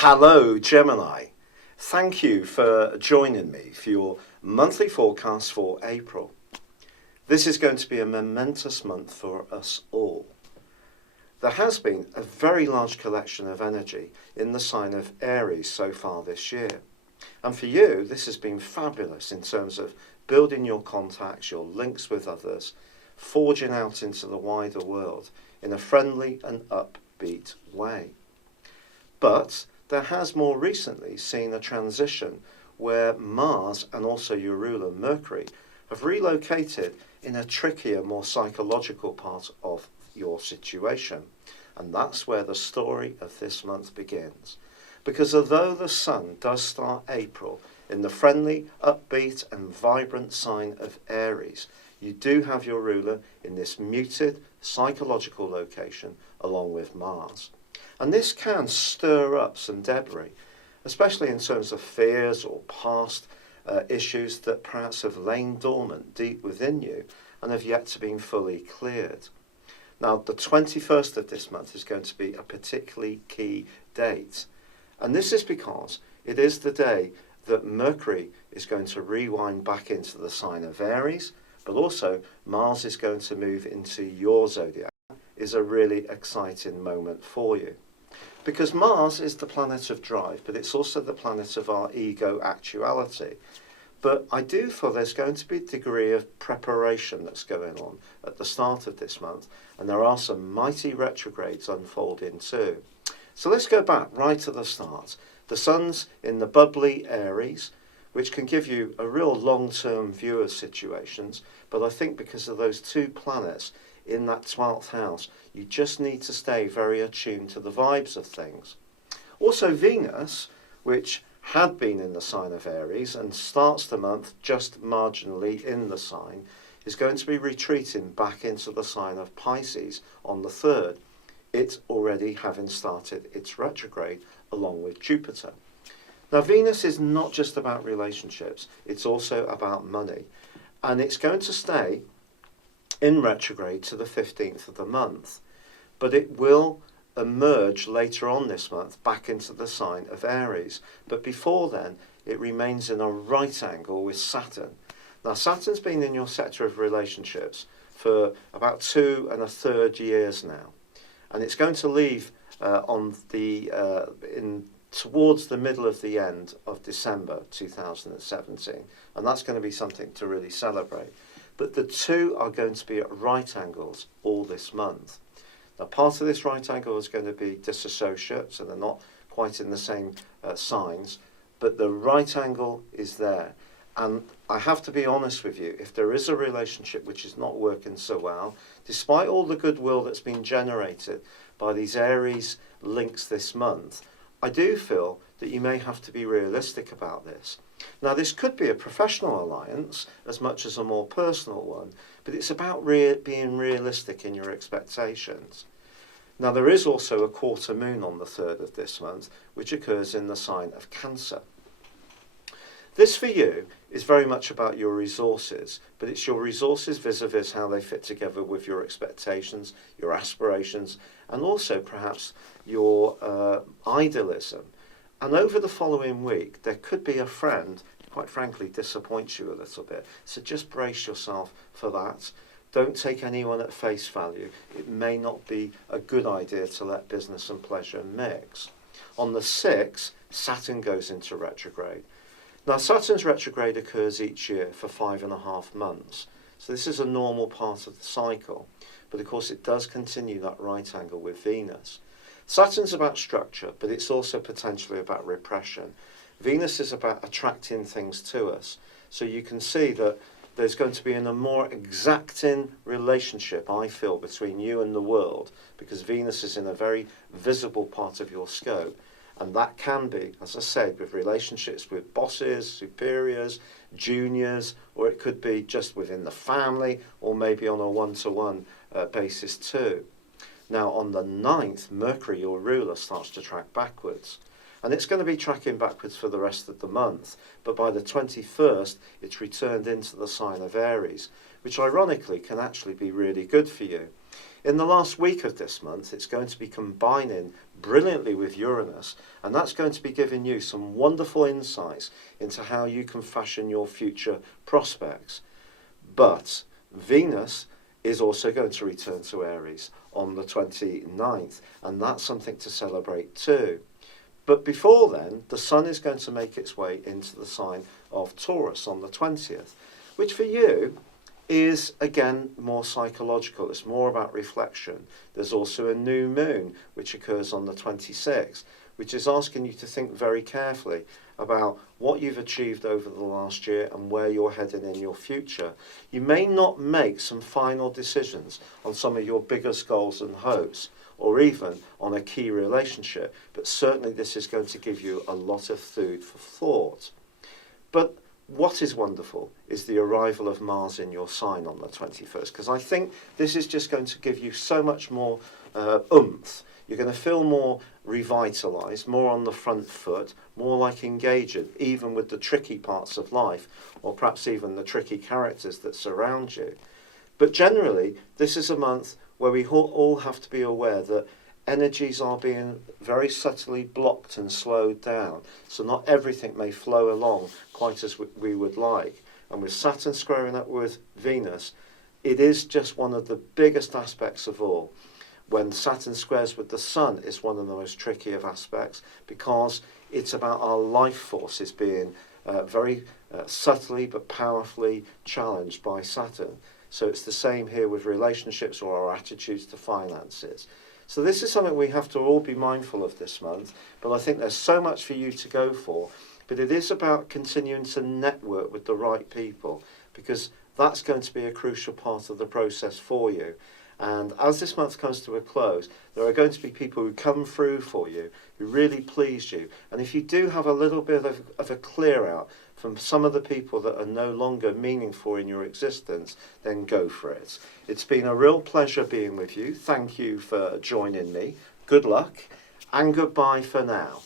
Hello, Gemini. Thank you for joining me for your monthly forecast for April. This is going to be a momentous month for us all. There has been a very large collection of energy in the sign of Aries so far this year. And for you, this has been fabulous in terms of building your contacts, your links with others, forging out into the wider world in a friendly and upbeat way. But there has more recently seen a transition where Mars and also your ruler Mercury have relocated in a trickier, more psychological part of your situation. And that's where the story of this month begins. Because although the Sun does start April in the friendly, upbeat and vibrant sign of Aries, you do have your ruler in this muted psychological location along with Mars. And this can stir up some debris, especially in terms of fears or past issues that perhaps have lain dormant deep within you and have yet to be fully cleared. Now, the 21st of this month is going to be a particularly key date. And this is because it is the day that Mercury is going to rewind back into the sign of Aries, but also Mars is going to move into your zodiac. Is a really exciting moment for you. Because Mars is the planet of drive, but it's also the planet of our ego actuality. But I do feel there's going to be a degree of preparation that's going on at the start of this month, and there are some mighty retrogrades unfolding too. So let's go back right to the start. The Sun's in the bubbly Aries, which can give you a real long-term view of situations, but I think because of those two planets in that 12th house, you just need to stay very attuned to the vibes of things. Also Venus, which had been in the sign of Aries and starts the month just marginally in the sign, is going to be retreating back into the sign of Pisces on the 3rd, it already having started its retrograde along with Jupiter. Now Venus is not just about relationships, it's also about money, and it's going to stay in retrograde to the 15th of the month, but it will emerge later on this month back into the sign of Aries. But before then, it remains in a right angle with Saturn. Now, Saturn's been in your sector of relationships for about 2 1/3 years now, and it's going to leave towards the middle of the end of December 2017, and that's going to be something to really celebrate. But the two are going to be at right angles all this month. Now, part of this right angle is going to be disassociate, so they're not quite in the same signs, but the right angle is there. And I have to be honest with you, if there is a relationship which is not working so well, despite all the goodwill that's been generated by these Aries links this month, I do feel that you may have to be realistic about this. Now, this could be a professional alliance as much as a more personal one, but it's about being realistic in your expectations. Now, there is also a quarter moon on the 3rd of this month, which occurs in the sign of Cancer. This for you is very much about your resources, but it's your resources vis-a-vis how they fit together with your expectations, your aspirations, and also perhaps your idealism. And over the following week, there could be a friend who, quite frankly, disappoints you a little bit. So just brace yourself for that. Don't take anyone at face value. It may not be a good idea to let business and pleasure mix. On the 6th, Saturn goes into retrograde. Now, Saturn's retrograde occurs each year for 5.5 months. So this is a normal part of the cycle. But of course, it does continue that right angle with Venus. Saturn's about structure, but it's also potentially about repression. Venus is about attracting things to us. So you can see that there's going to be a more exacting relationship, I feel, between you and the world, because Venus is in a very visible part of your scope. And that can be, as I said, with relationships with bosses, superiors, juniors, or it could be just within the family, or maybe on a one-to-one basis too. Now, on the 9th, Mercury, your ruler, starts to track backwards. And it's going to be tracking backwards for the rest of the month. But by the 21st, it's returned into the sign of Aries, which ironically can actually be really good for you. In the last week of this month, it's going to be combining brilliantly with Uranus, and that's going to be giving you some wonderful insights into how you can fashion your future prospects. But Venus is also going to return to Aries on the 29th, and that's something to celebrate too. But before then, the Sun is going to make its way into the sign of Taurus on the 20th, which for you is, again, more psychological. It's more about reflection. There's also a new moon, which occurs on the 26th, which is asking you to think very carefully about what you've achieved over the last year and where you're heading in your future. You may not make some final decisions on some of your biggest goals and hopes, or even on a key relationship, but certainly this is going to give you a lot of food for thought. But what is wonderful is the arrival of Mars in your sign on the 21st, because I think this is just going to give you so much more oomph. You're going to feel more revitalised, more on the front foot, more like engaging, even with the tricky parts of life, or perhaps even the tricky characters that surround you. But generally, this is a month where we all have to be aware that energies are being very subtly blocked and slowed down. So not everything may flow along quite as we would like. And with Saturn squaring up with Venus, it is just one of the biggest aspects of all. When Saturn squares with the Sun, it's one of the most tricky of aspects, because it's about our life forces being very subtly but powerfully challenged by Saturn. So it's the same here with relationships or our attitudes to finances. So this is something we have to all be mindful of this month, but I think there's so much for you to go for. But it is about continuing to network with the right people, because that's going to be a crucial part of the process for you. And as this month comes to a close, there are going to be people who come through for you, who really please you. And if you do have a little bit of a clear out from some of the people that are no longer meaningful in your existence, then go for it. It's been a real pleasure being with you. Thank you for joining me. Good luck, and goodbye for now.